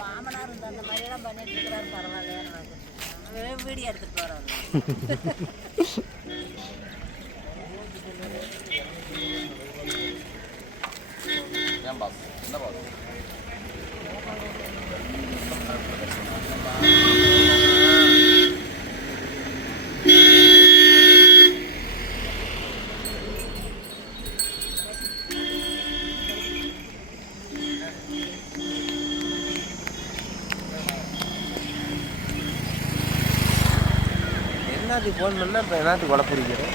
மாமனார் இந்த அந்த மாதிரியெல்லாம் பண்ணிட்டு இருக்கிறாரு பரவாயில்ல வீடியோ எடுத்துட்டு போறாரு ஏன் பாஸ்? என்ன பாஸ்? என்னத்துக்கு ஃபோன் பண்ணால் இப்போ என்னத்துக்கு கொலை பிடிக்கிறேன்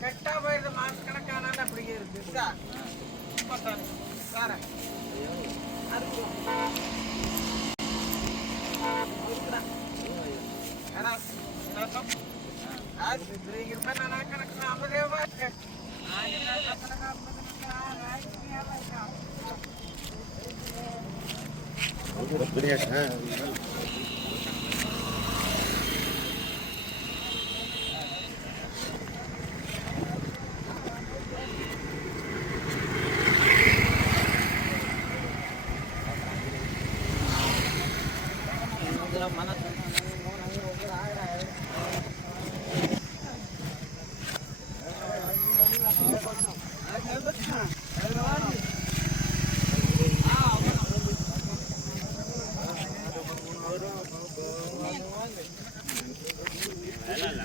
கெட்டா போயிருது மாச கணக்கான இருக்கு. சார் பார்த்தாரு சார பிரியாணி ஆ 不点钱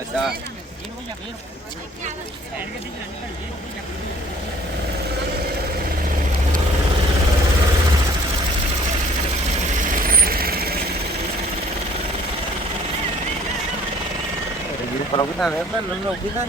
હતા Pero cuidado, ¿verdad? No, no, cuidado.